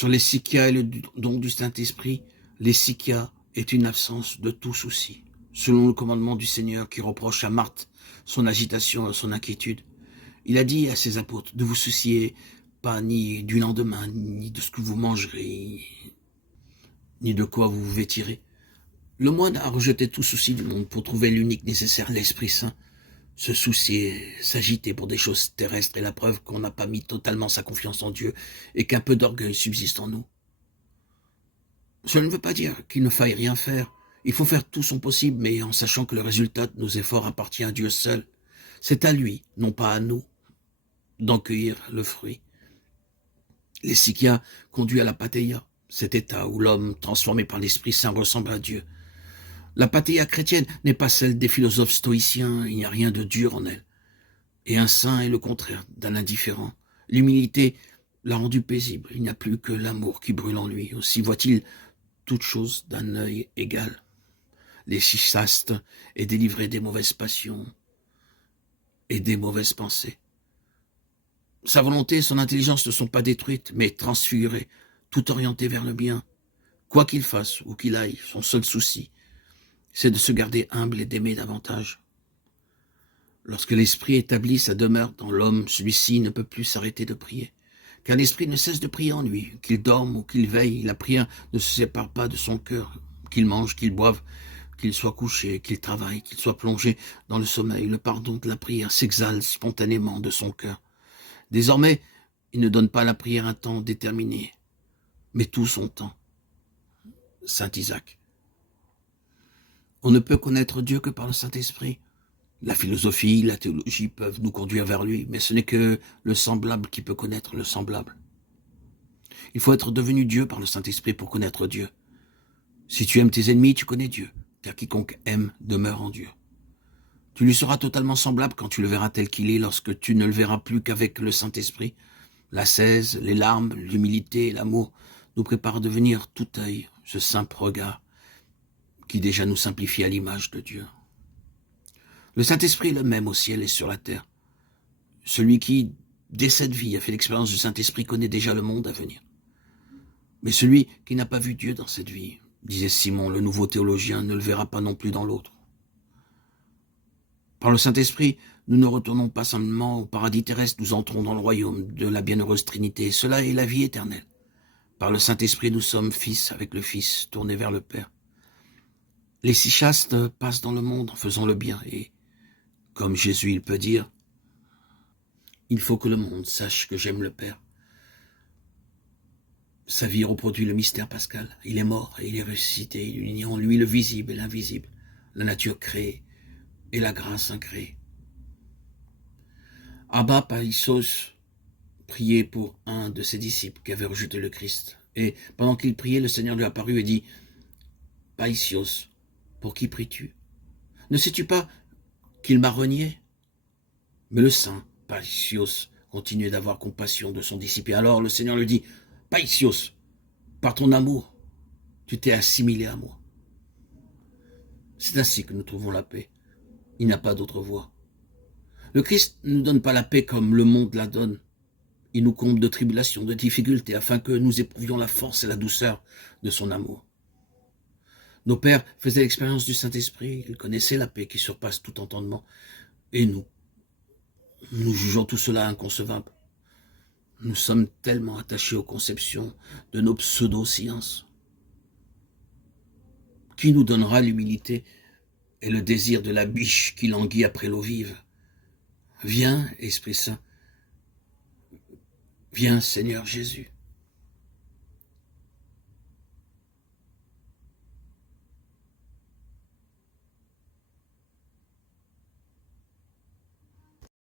Sur les Sikia et le don du Saint-Esprit, les Sikia est une absence de tout souci, selon le commandement du Seigneur qui reproche à Marthe son agitation et son inquiétude. Il a dit à ses apôtres de vous soucier pas ni du lendemain, ni de ce que vous mangerez, ni de quoi vous vous vêtirez. Le moine a rejeté tout souci du monde pour trouver l'unique nécessaire, l'Esprit Saint. Se soucier, s'agiter pour des choses terrestres est la preuve qu'on n'a pas mis totalement sa confiance en Dieu et qu'un peu d'orgueil subsiste en nous. Cela ne veut pas dire qu'il ne faille rien faire. Il faut faire tout son possible, mais en sachant que le résultat de nos efforts appartient à Dieu seul. C'est à lui, non pas à nous, d'en cueillir le fruit. Les Sikia conduit à la Patheia, cet état où l'homme, transformé par l'Esprit Saint, ressemble à Dieu. La Patheia chrétienne n'est pas celle des philosophes stoïciens, il n'y a rien de dur en elle. Et un saint est le contraire d'un indifférent. L'humilité l'a rendu paisible, il n'y a plus que l'amour qui brûle en lui. Aussi voit-il toute chose d'un œil égal. Les chaste est délivré des mauvaises passions et des mauvaises pensées. Sa volonté et son intelligence ne sont pas détruites, mais transfigurées, tout orientées vers le bien. Quoi qu'il fasse, où qu'il aille, son seul souci, c'est de se garder humble et d'aimer davantage. Lorsque l'Esprit établit sa demeure dans l'homme, celui-ci ne peut plus s'arrêter de prier. Car l'Esprit ne cesse de prier en lui. Qu'il dorme ou qu'il veille, la prière ne se sépare pas de son cœur. Qu'il mange, qu'il boive, qu'il soit couché, qu'il travaille, qu'il soit plongé dans le sommeil, le pardon de la prière s'exhale spontanément de son cœur. Désormais, il ne donne pas à la prière un temps déterminé, mais tout son temps. Saint Isaac. On ne peut connaître Dieu que par le Saint-Esprit. La philosophie, la théologie peuvent nous conduire vers lui, mais ce n'est que le semblable qui peut connaître le semblable. Il faut être devenu Dieu par le Saint-Esprit pour connaître Dieu. Si tu aimes tes ennemis, tu connais Dieu, car quiconque aime demeure en Dieu. Tu lui seras totalement semblable quand tu le verras tel qu'il est, lorsque tu ne le verras plus qu'avec le Saint-Esprit. L'ascèse, les larmes, l'humilité et l'amour nous préparent à devenir tout œil, ce simple regard qui déjà nous simplifie à l'image de Dieu. Le Saint-Esprit est le même au ciel et sur la terre. Celui qui, dès cette vie, a fait l'expérience du Saint-Esprit connaît déjà le monde à venir. Mais celui qui n'a pas vu Dieu dans cette vie, disait Simon, le nouveau théologien, ne le verra pas non plus dans l'autre. Par le Saint-Esprit, nous ne retournons pas simplement au paradis terrestre, nous entrons dans le royaume de la bienheureuse Trinité. Cela est la vie éternelle. Par le Saint-Esprit, nous sommes fils avec le Fils, tournés vers le Père. Les si chastes passent dans le monde en faisant le bien et, comme Jésus il peut dire, il faut que le monde sache que j'aime le Père. Sa vie reproduit le mystère pascal. Il est mort et il est ressuscité. Il unit en lui le visible et l'invisible, la nature créée et la grâce incréée. Abba Països priait pour un de ses disciples qui avait rejeté le Christ. Et pendant qu'il priait, le Seigneur lui apparut et dit « Païsios, pour qui pries-tu? Ne sais-tu pas qu'il m'a renié ?» Mais le saint Païsios continuait d'avoir compassion de son disciple. Et alors le Seigneur lui dit « Païsios, par ton amour, tu t'es assimilé à moi. » C'est ainsi que nous trouvons la paix. Il n'y a pas d'autre voie. Le Christ ne nous donne pas la paix comme le monde la donne. Il nous comble de tribulations, de difficultés, afin que nous éprouvions la force et la douceur de son amour. Nos pères faisaient l'expérience du Saint-Esprit, ils connaissaient la paix qui surpasse tout entendement. Et nous jugeons tout cela inconcevable. Nous sommes tellement attachés aux conceptions de nos pseudo-sciences. Qui nous donnera l'humilité et le désir de la biche qui languit après l'eau vive? Viens, Esprit Saint. Viens, Seigneur Jésus.